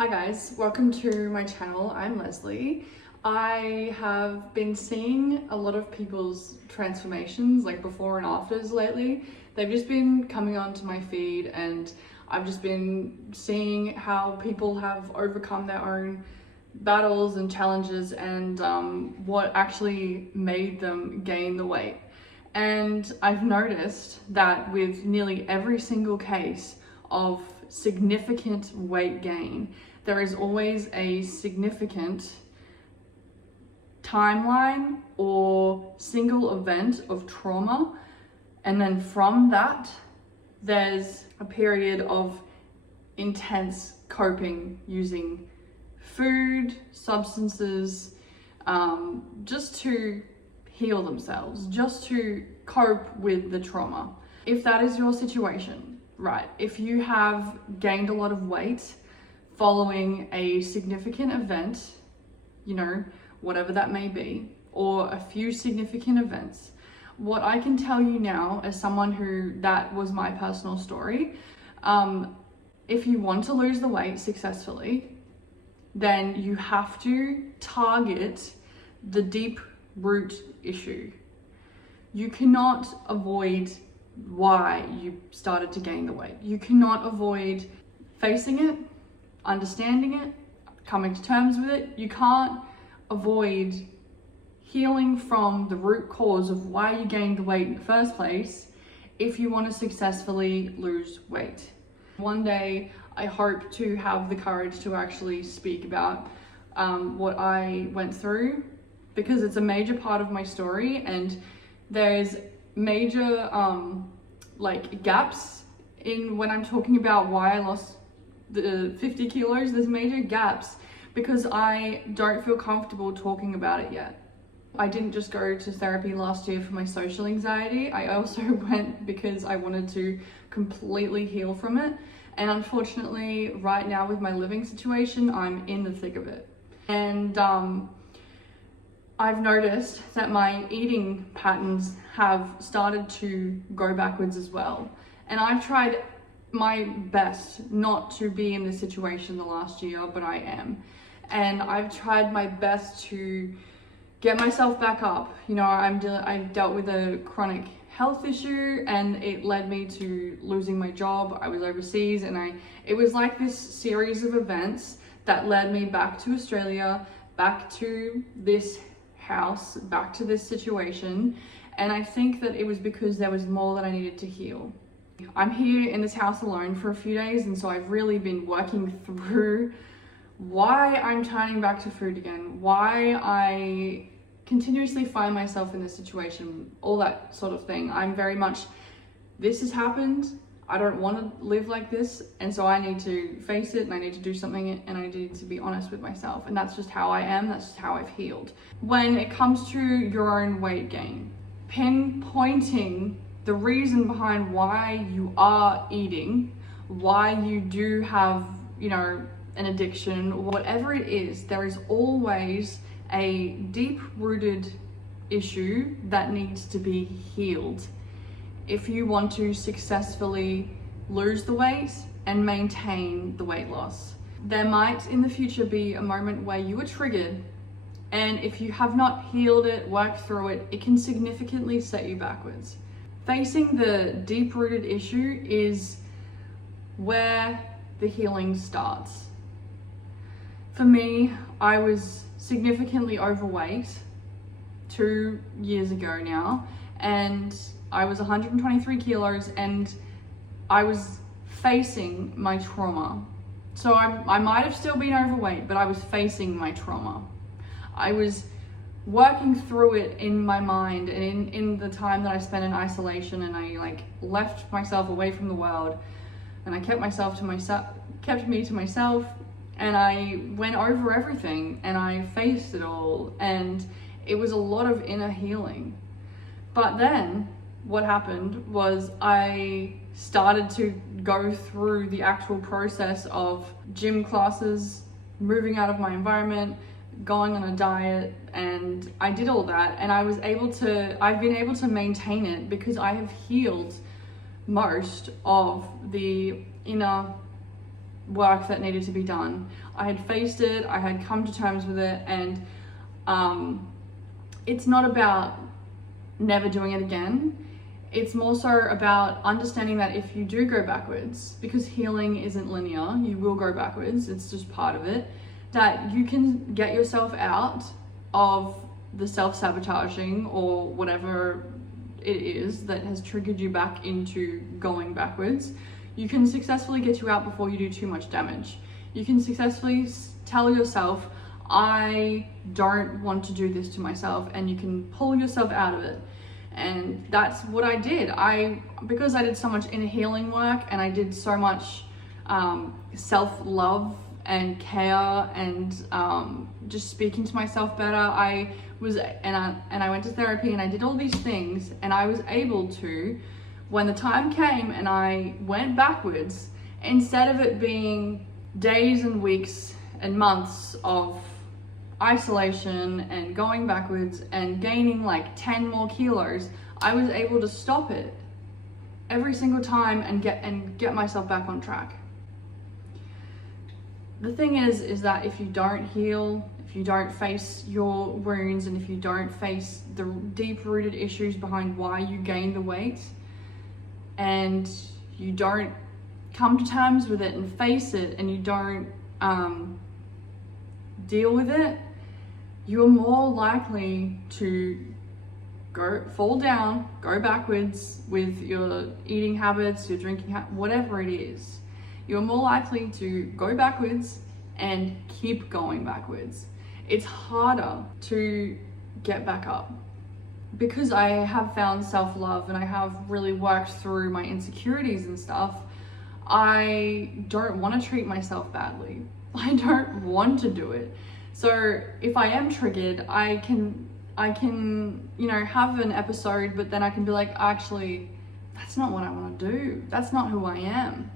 Hi guys, welcome to my channel. I'm Leslie. I have been seeing a lot of people's transformations, like before and afters lately. They've just been coming onto my feed and I've just been seeing how people have overcome their own battles and challenges and what actually made them gain the weight. And I've noticed that with nearly every single case of significant weight gain, there is always a significant timeline or single event of trauma, and then from that there's a period of intense coping using food, substances, just to heal themselves, just to cope with the trauma. If that is your situation, right, if you have gained a lot of weight following a significant event, whatever that may be, or a few significant events, what I can tell you now as someone who that was my personal story, if you want to lose the weight successfully, then you have to target the deep root issue. You cannot avoid why you started to gain the weight. You cannot avoid facing it, understanding it, coming to terms with it. You can't avoid healing from the root cause of why you gained the weight in the first place if you want to successfully lose weight. One day I hope to have the courage to actually speak about what I went through, because it's a major part of my story, and there's major gaps in when I'm talking about why I lost the 50 kilos. There's major gaps because I don't feel comfortable talking about it yet. I didn't just go to therapy last year for my social anxiety. I also went because I wanted to completely heal from it. And unfortunately, right now with my living situation, I'm in the thick of it. And I've noticed that my eating patterns have started to go backwards as well. And I've tried my best not to be in this situation the last year, but I am. And I've tried my best to get myself back up. I've dealt with a chronic health issue and it led me to losing my job. I was overseas and it was like this series of events that led me back to Australia, back to this house, back to this situation. And I think that it was because there was more that I needed to heal. I'm here in this house alone for a few days, and so I've really been working through why I'm turning back to food again, why I continuously find myself in this situation, all that sort of thing. I'm very much, this has happened, I don't want to live like this, and so I need to face it and I need to do something and I need to be honest with myself. And that's just how I am, that's just how I've healed. When it comes to your own weight gain, pinpointing the reason behind why you are eating, why you do have, an addiction, whatever it is, there is always a deep-rooted issue that needs to be healed if you want to successfully lose the weight and maintain the weight loss. There might in the future be a moment where you were triggered, and if you have not healed it, worked through it, it can significantly set you backwards. Facing the deep-rooted issue is where the healing starts. For me, I was significantly overweight 2 years ago now, and I was 123 kilos and I was facing my trauma. So I might have still been overweight, but I was facing my trauma. I was working through it in my mind and in the time that I spent in isolation, and I left myself away from the world and I kept me to myself, and I went over everything and I faced it all, and it was a lot of inner healing. But then what happened was I started to go through the actual process of gym classes, moving out of my environment, going on a diet, and I did all that, and I've been able to maintain it because I have healed most of the inner work that needed to be done. I had faced it, I had come to terms with it, and it's not about never doing it again. It's more so about understanding that if you do go backwards, because healing isn't linear, you will go backwards, it's just part of it, that you can get yourself out of the self-sabotaging or whatever it is that has triggered you back into going backwards. You can successfully get you out before you do too much damage. You can successfully tell yourself, I don't want to do this to myself, and you can pull yourself out of it. And that's what I did. Because I did so much inner healing work, and I did so much self-love and care, and just speaking to myself better. I went to therapy, and I did all these things, and I was able to, when the time came and I went backwards, instead of it being days and weeks and months of isolation and going backwards and gaining like 10 more kilos, I was able to stop it every single time and get myself back on track. The thing is that if you don't heal, if you don't face your wounds, and if you don't face the deep-rooted issues behind why you gained the weight, and you don't come to terms with it and face it, and you don't deal with it, you're more likely to fall down, go backwards with your eating habits, your drinking whatever it is. You're more likely to go backwards and keep going backwards. It's harder to get back up. Because I have found self-love and I have really worked through my insecurities and stuff, I don't want to treat myself badly. I don't want to do it. So if I am triggered, I can, have an episode, but then I can be like, actually, that's not what I want to do. That's not who I am.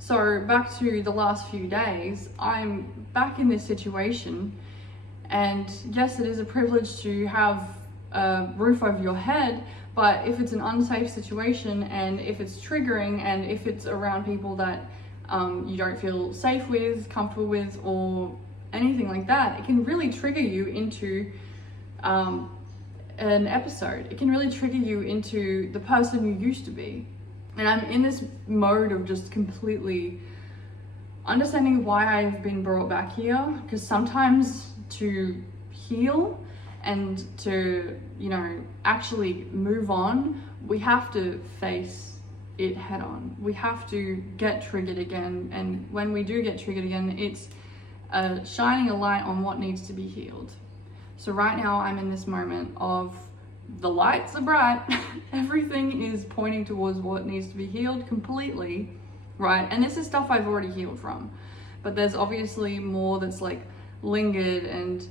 So back to the last few days, I'm back in this situation, and yes, it is a privilege to have a roof over your head, but if it's an unsafe situation, and if it's triggering, and if it's around people that you don't feel safe with, comfortable with, or anything like that, it can really trigger you into an episode. It can really trigger you into the person you used to be. And I'm in this mode of just completely understanding why I've been brought back here, because sometimes to heal and to, actually move on, we have to face it head on. We have to get triggered again. And when we do get triggered again, it's shining a light on what needs to be healed. So right now I'm in this moment of the lights are bright, everything is pointing towards what needs to be healed completely, right? And this is stuff I've already healed from, but there's obviously more that's like lingered, and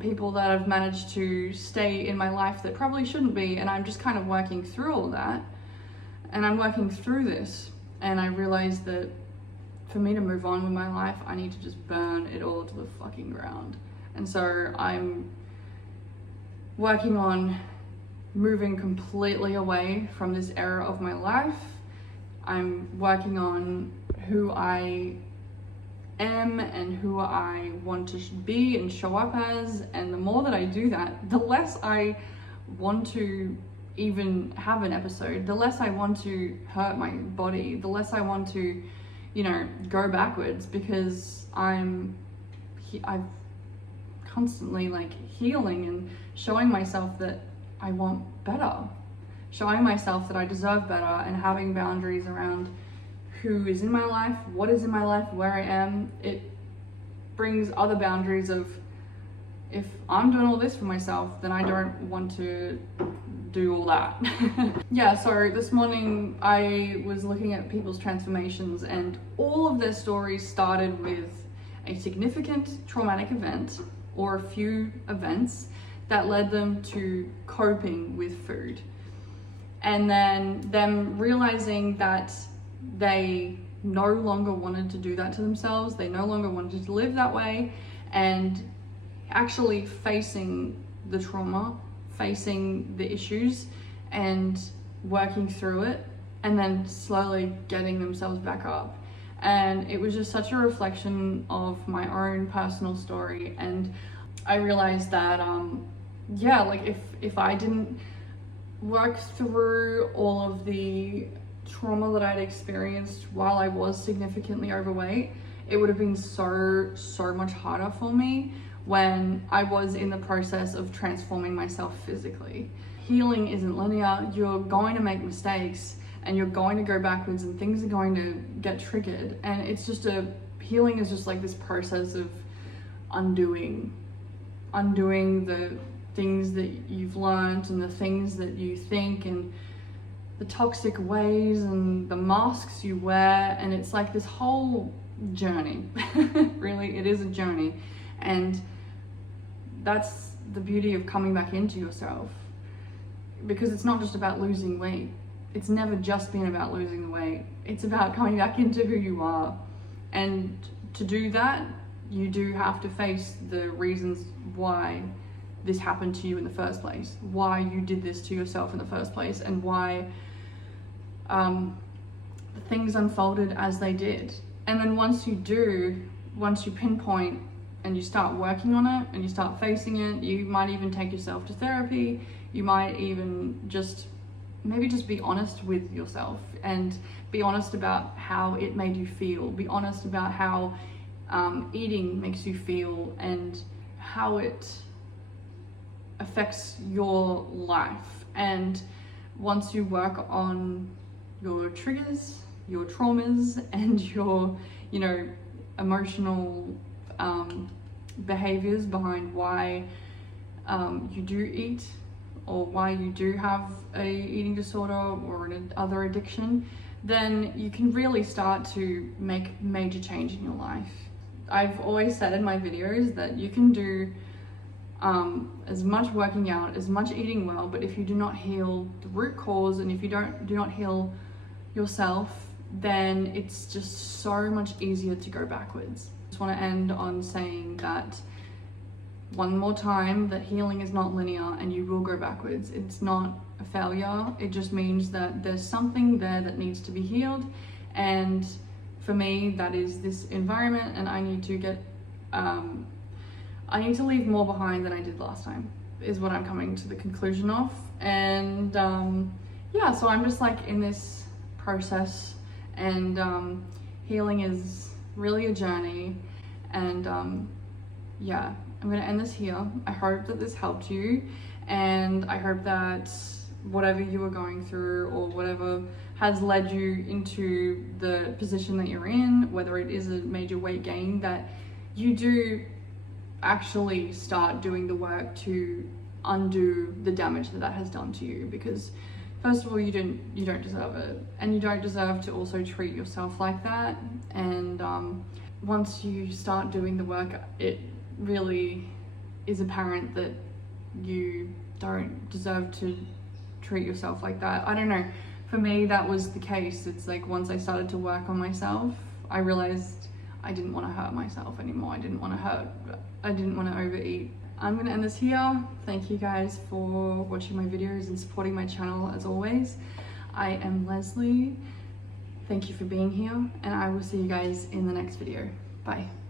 people that have managed to stay in my life that probably shouldn't be, and I'm just kind of working through all that, and I'm working through this, and I realized that for me to move on with my life, I need to just burn it all to the fucking ground. And so I'm working on moving completely away from this era of my life. I'm working on who I am and who I want to be and show up as, and the more that I do that, the less I want to even have an episode, the less I want to hurt my body, the less I want to, go backwards, because I'm constantly like healing and showing myself that I want better, showing myself that I deserve better, and having boundaries around who is in my life, what is in my life, where I am. It brings other boundaries of, if I'm doing all this for myself, then I don't want to do all that. Yeah, so this morning I was looking at people's transformations, and all of their stories started with a significant traumatic event or a few events that led them to coping with food, and then them realizing that they no longer wanted to do that to themselves, they no longer wanted to live that way, and actually facing the trauma, facing the issues and working through it, and then slowly getting themselves back up. And it was just such a reflection of my own personal story. And I realized that, yeah, like if I didn't work through all of the trauma that I'd experienced while I was significantly overweight, it would have been so much harder for me when I was in the process of transforming myself physically. Healing isn't linear. You're going to make mistakes and you're going to go backwards and things are going to get triggered. And it's just healing is just like this process of undoing the things that you've learned and the things that you think and the toxic ways and the masks you wear. And it's like this whole journey. Really, it is a journey. And that's the beauty of coming back into yourself, because it's not just about losing weight. It's never just been about losing the weight. It's about coming back into who you are. And to do that, you do have to face the reasons why this happened to you in the first place, why you did this to yourself in the first place, and why things unfolded as they did. And then once you pinpoint and you start working on it and you start facing it, you might even take yourself to therapy. You might even maybe just be honest with yourself and be honest about how it made you feel. Be honest about how eating makes you feel and how it affects your life. And once you work on your triggers, your traumas, and your, emotional behaviors behind why you do eat, or why you do have a eating disorder or other addiction, then you can really start to make major change in your life. I've always said in my videos that you can do as much working out, as much eating well, but if you do not heal the root cause and if you do not heal yourself, then it's just so much easier to go backwards. I just want to end on saying that one more time, that healing is not linear and you will go backwards. It's not a failure. It just means that there's something there that needs to be healed. And for me, that is this environment, and I need to leave more behind than I did last time, is what I'm coming to the conclusion of. And yeah, so I'm just like in this process, and healing is really a journey. And yeah, I'm gonna end this here. I hope that this helped you, and I hope that whatever you are going through or whatever has led you into the position that you're in, whether it is a major weight gain, that you do actually start doing the work to undo the damage that has done to you. Because first of all, you don't deserve it, and you don't deserve to also treat yourself like that. And once you start doing the work, it really is apparent that you don't deserve to treat yourself like that. I don't know, for me that was the case. It's like once I started to work on myself, I realized I didn't want to hurt myself anymore. I didn't want to overeat. I'm gonna end this here. Thank you guys for watching my videos and supporting my channel as always. I am Leslie. Thank you for being here, and I will see you guys in the next video. Bye.